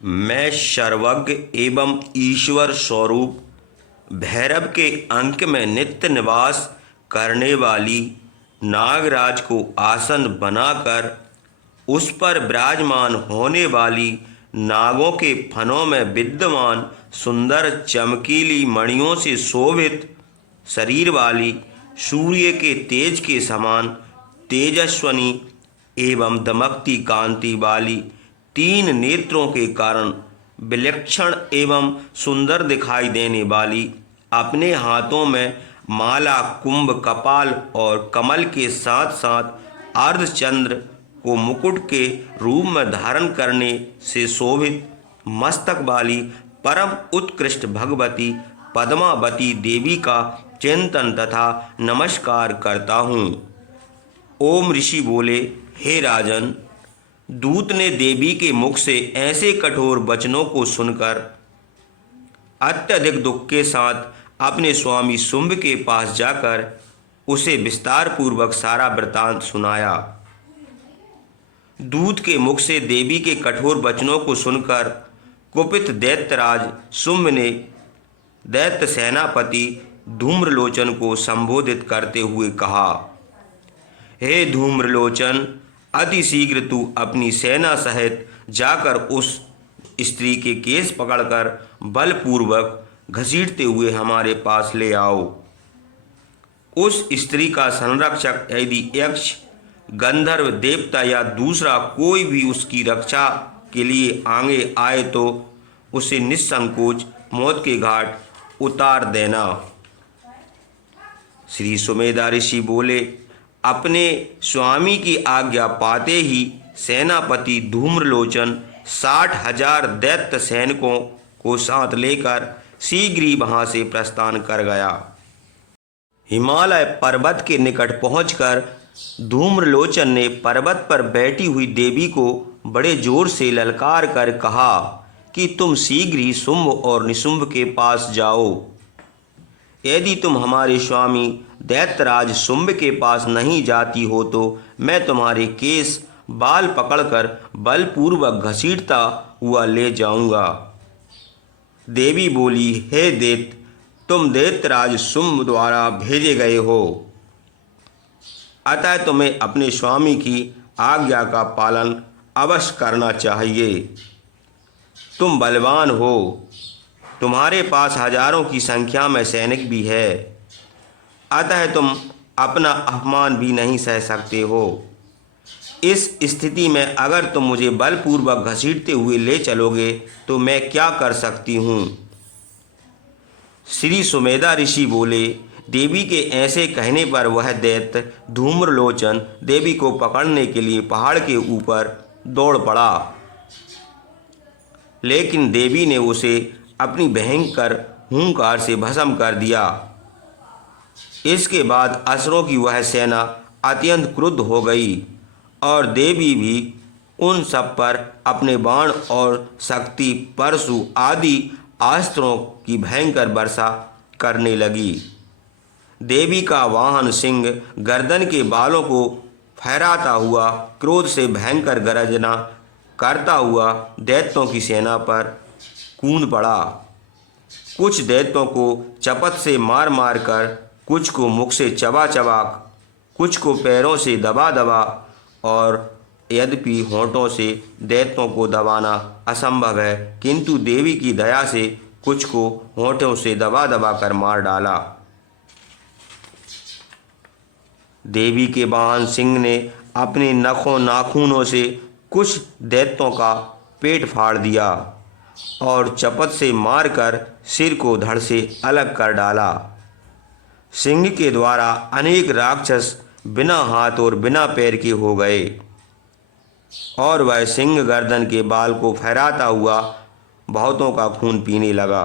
मैं सर्वज्ञ एवं ईश्वर स्वरूप भैरव के अंक में नित्य निवास करने वाली नागराज को आसन बनाकर उस पर विराजमान होने वाली नागों के फनों में विद्यमान सुंदर चमकीली मणियों से शोभित शरीर वाली सूर्य के तेज के समान तेजस्वनी एवं दमकती कांति वाली तीन नेत्रों के कारण विलक्षण एवं सुंदर दिखाई देने वाली अपने हाथों में माला कुंभ कपाल और कमल के साथ साथ अर्धचंद्र को मुकुट के रूप में धारण करने से शोभित मस्तक वाली परम उत्कृष्ट भगवती पद्मावती देवी का चिंतन तथा नमस्कार करता हूँ। ओम ऋषि बोले, हे राजन, दूत ने देवी के मुख से ऐसे कठोर वचनों को सुनकर अत्यधिक दुख के साथ अपने स्वामी शुंभ के पास जाकर उसे विस्तार पूर्वक सारा वृतांत सुनाया। दूत के मुख से देवी के कठोर वचनों को सुनकर कुपित दैत्यराज शुंभ ने दैत्य सेनापति धूम्रलोचन को संबोधित करते हुए कहा, हे धूम्रलोचन, अति शीघ्र तू अपनी सेना सहित जाकर उस स्त्री के केस पकड़कर बलपूर्वक घसीटते हुए हमारे पास ले आओ। उस स्त्री का संरक्षक यदि यक्ष, गंधर्व, देवता या दूसरा कोई भी उसकी रक्षा के लिए आगे आए तो उसे निसंकोच मौत के घाट उतार देना। श्री सुमेधा ऋषि बोले, अपने स्वामी की आज्ञा पाते ही सेनापति धूम्रलोचन 60,000 दैत्य सैनिकों को साथ लेकर शीघ्र ही वहां से प्रस्थान कर गया। हिमालय पर्वत के निकट पहुंचकर धूम्रलोचन ने पर्वत पर बैठी हुई देवी को बड़े जोर से ललकार कर कहा कि तुम शीघ्र ही शुंभ और निशुंभ के पास जाओ। यदि तुम हमारे स्वामी दैत्यराज शुंभ के पास नहीं जाती हो तो मैं तुम्हारे केस बाल पकड़कर बलपूर्वक घसीटता हुआ ले जाऊंगा। देवी बोली, हे दैत्य, तुम दैत्यराज शुंभ द्वारा भेजे गए हो, अतः तुम्हें अपने स्वामी की आज्ञा का पालन अवश्य करना चाहिए। तुम बलवान हो, तुम्हारे पास हजारों की संख्या में सैनिक भी है, अतः तुम अपना अपमान भी नहीं सह सकते हो। इस स्थिति में अगर तुम मुझे बलपूर्वक घसीटते हुए ले चलोगे तो मैं क्या कर सकती हूँ। श्री सुमेधा ऋषि बोले, देवी के ऐसे कहने पर वह दैत्य धूम्रलोचन देवी को पकड़ने के लिए पहाड़ के ऊपर दौड़ पड़ा, लेकिन देवी ने उसे अपनी भयंकर हुंकार से भस्म कर दिया। इसके बाद असुरों की वह सेना अत्यंत क्रुद्ध हो गई और देवी भी उन सब पर अपने बाण और शक्ति परशु आदि अस्त्रों की भयंकर वर्षा करने लगी। देवी का वाहन सिंह गर्दन के बालों को फहराता हुआ क्रोध से भयंकर गर्जना करता हुआ दैत्यों की सेना पर कूद पड़ा। कुछ दैत्यों को चपत से मार मार कर, कुछ को मुख से चबा चबा, कुछ को पैरों से दबा दबा, और यद्यपि होंठों से दैत्यों को दबाना असंभव है, किंतु देवी की दया से कुछ को होंठों से दबा दबा कर मार डाला। देवी के वाहन सिंह ने अपने नखों नाखूनों से कुछ दैत्यों का पेट फाड़ दिया और चपत से मारकर सिर को धड़ से अलग कर डाला। सिंह के द्वारा अनेक राक्षस बिना हाथ और बिना पैर के हो गए और वह सिंह गर्दन के बाल को फहराता हुआ बहुतों का खून पीने लगा।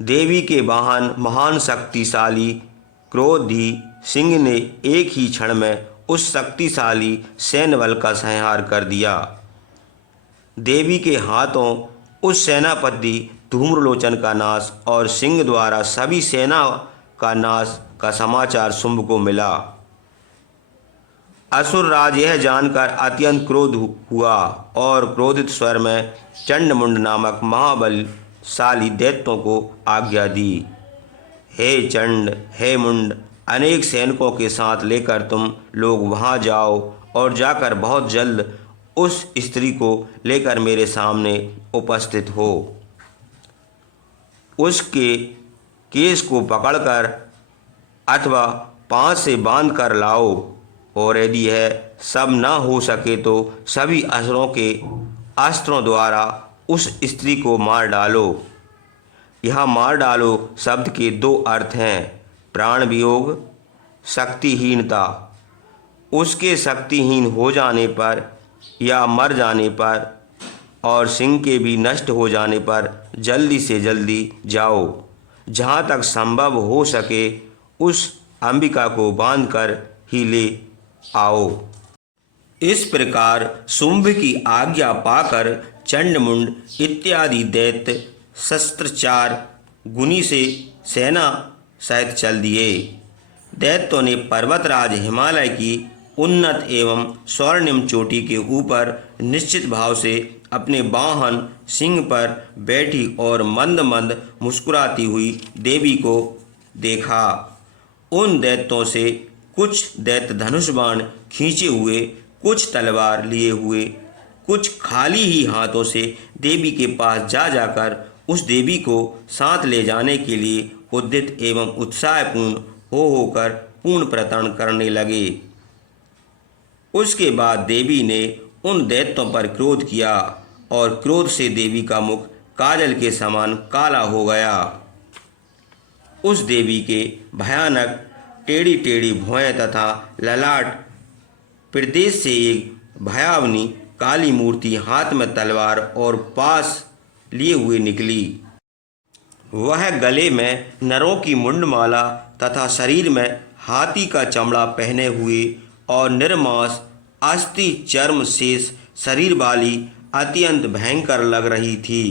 देवी के वाहन महान शक्तिशाली क्रोधी सिंह ने एक ही क्षण में उस शक्तिशाली सैन्य बल का संहार कर दिया। देवी के हाथों उस सेनापति धूम्रलोचन का नाश और सिंह द्वारा सभी सेना का नाश का समाचार शुंभ को मिला। असुरराज यह जानकर अत्यंत क्रोध हुआ और क्रोधित स्वर में चंडमुंड नामक महाबलशाली दैत्यों को आज्ञा दी, हे चंड, हे मुंड, अनेक सैनिकों के साथ लेकर तुम लोग वहां जाओ और जाकर बहुत जल्द उस स्त्री को लेकर मेरे सामने उपस्थित हो। उसके केस को पकड़कर अथवा पांव से बांध कर लाओ, और यदि यह सब न हो सके तो सभी असुरों के अस्त्रों द्वारा उस स्त्री को मार डालो। यहाँ मार डालो शब्द के दो अर्थ हैं, प्राण वियोग, शक्तिहीनता। उसके शक्तिहीन हो जाने पर या मर जाने पर और सिंह के भी नष्ट हो जाने पर जल्दी से जल्दी जाओ, जहाँ तक संभव हो सके उस अंबिका को बांधकर ही ले आओ। इस प्रकार शुंभ की आज्ञा पाकर चंडमुंड इत्यादि दैत्य शस्त्रचार गुनी से सेना सहित चल दिए। दैत्यों ने पर्वतराज हिमालय की उन्नत एवं स्वर्णिम चोटी के ऊपर निश्चित भाव से अपने वाहन सिंह पर बैठी और मंद मंद मुस्कुराती हुई देवी को देखा। उन दैत्यों से कुछ दैत्य धनुष बाण खींचे हुए, कुछ तलवार लिए हुए, कुछ खाली ही हाथों से देवी के पास जा जाकर उस देवी को साथ ले जाने के लिए उद्यत एवं उत्साहपूर्ण होकर पूर्ण प्रतरण करने लगे। उसके बाद देवी ने उन दैत्यों पर क्रोध किया और क्रोध से देवी का मुख काजल के समान काला हो गया। उस देवी के भयानक टेढ़ी टेढ़ी भुएं तथा ललाट प्रदेश से एक भयावनी काली मूर्ति हाथ में तलवार और पास लिए हुए निकली। वह गले में नरों की मुंडमाला तथा शरीर में हाथी का चमड़ा पहने हुए और निर्मांस अस्थि चर्म शेष शरीर वाली अत्यंत भयंकर लग रही थी।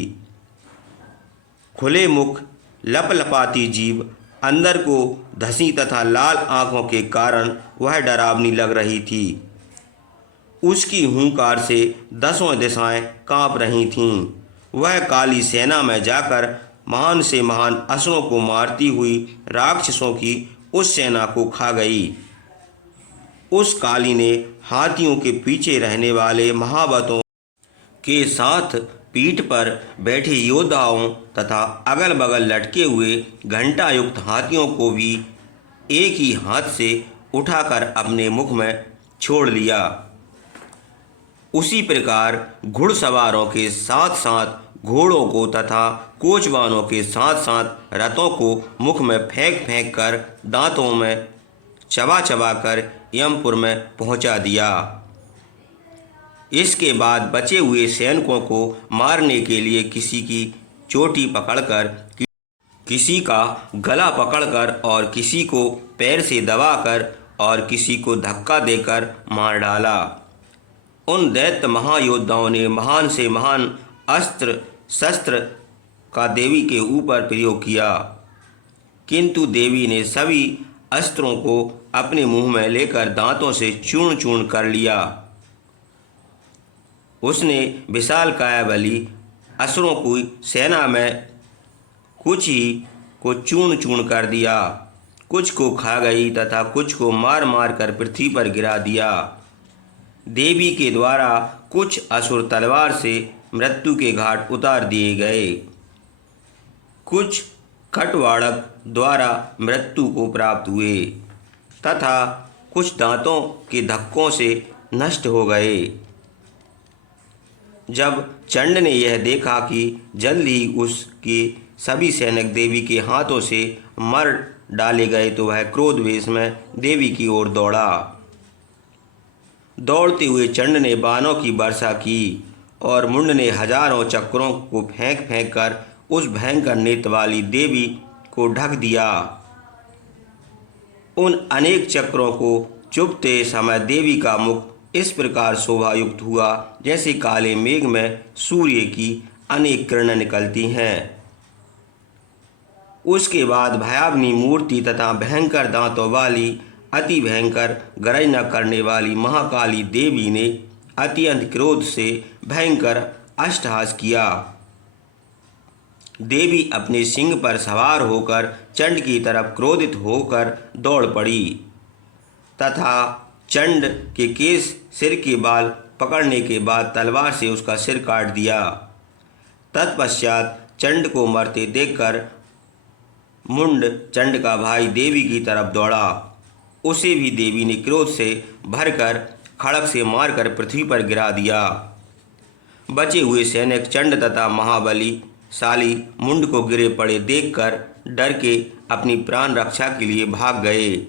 खुले मुख, लपलपाती जीभ, अंदर को धसी तथा लाल आंखों के कारण वह डरावनी लग रही थी। उसकी हुंकार से दसों दिशाएं कांप रही थीं। वह काली सेना में जाकर महान से महान असुरों को मारती हुई राक्षसों की उस सेना को खा गई। उस काली ने हाथियों के पीछे रहने वाले महावतों के साथ पीठ पर बैठे योद्धाओं तथा अगल बगल लटके हुए घंटा युक्त हाथियों को भी एक ही हाथ से उठाकर अपने मुख में छोड़ लिया। उसी प्रकार घुड़सवारों के साथ साथ घोड़ों को तथा कोचवानों के साथ साथ रथों को मुख में फेंक फेंक कर दांतों में चबा चबा कर यमपुर में पहुंचा दिया। इसके बाद बचे हुए सैनिकों को मारने के लिए किसी की चोटी पकड़कर, किसी का गला पकड़कर और किसी को पैर से दबाकर और किसी को धक्का देकर मार डाला। उन दैत्य महायोद्धाओं ने महान से महान अस्त्र शस्त्र का देवी के ऊपर प्रयोग किया, किंतु देवी ने सभी अस्त्रों को अपने मुंह में लेकर दांतों से चूर्ण चूर्ण कर लिया। उसने विशाल कायाबली असुरों की सेना में कुछ ही को चूर्ण चूर्ण कर दिया, कुछ को खा गई तथा कुछ को मार मार कर पृथ्वी पर गिरा दिया। देवी के द्वारा कुछ असुर तलवार से मृत्यु के घाट उतार दिए गए, कुछ खटवाड़क द्वारा मृत्यु को प्राप्त हुए तथा कुछ दांतों के धक्कों से नष्ट हो गए। जब चंड ने यह देखा कि जल्द ही उसके सभी सैनिक देवी के हाथों से मर डाले गए तो वह क्रोधवेश में देवी की ओर दौड़ा। दौड़ते हुए चंड ने बाणों की वर्षा की और मुंड ने हजारों चक्रों को फेंक फेंक कर उस भयंकर नेत्र वाली देवी को ढक दिया। उन अनेक चक्रों को चुभते समय देवी का मुख इस प्रकार शोभायुक्त हुआ जैसे काले मेघ में सूर्य की अनेक किरणें निकलती हैं। उसके बाद भयावनी मूर्ति तथा भयंकर दांतों वाली अति भयंकर गरज न करने वाली महाकाली देवी ने अत्यंत क्रोध से भयंकर अट्टहास किया। देवी अपने सिंह पर सवार होकर चंड की तरफ क्रोधित होकर दौड़ पड़ी तथा चंड के केस सिर के बाल पकड़ने के बाद तलवार से उसका सिर काट दिया। तत्पश्चात चंड को मरते देखकर मुंड चंड का भाई देवी की तरफ दौड़ा। उसे भी देवी ने क्रोध से भरकर खड़ग से मारकर पृथ्वी पर गिरा दिया। बचे हुए सैनिक चंड तथा महाबलीशाली मुंड को गिरे पड़े देखकर डर के अपनी प्राण रक्षा के लिए भाग गए।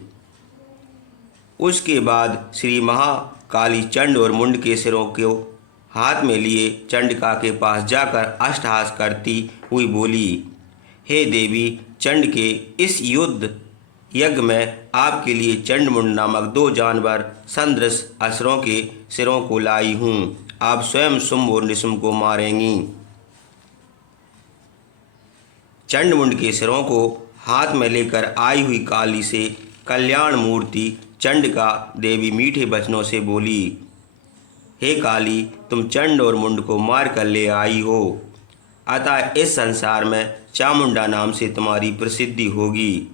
उसके बाद श्री महाकाली चंड और मुंड के सिरों को हाथ में लिए चंडिका के पास जाकर अट्टहास करती हुई बोली, हे देवी, चंड के इस युद्ध यज्ञ में आपके लिए चंडमुंड नामक 2 जानवर सदृश असुरों के सिरों को लाई हूँ। आप स्वयं शुंभ और निशुंभ को मारेंगी। चंडमुंड के सिरों को हाथ में लेकर आई हुई काली से कल्याण मूर्ति चंडिका देवी मीठे वचनों से बोली, हे काली, तुम चंड और मुंड को मार कर ले आई हो, अतः इस संसार में चामुंडा नाम से तुम्हारी प्रसिद्धि होगी।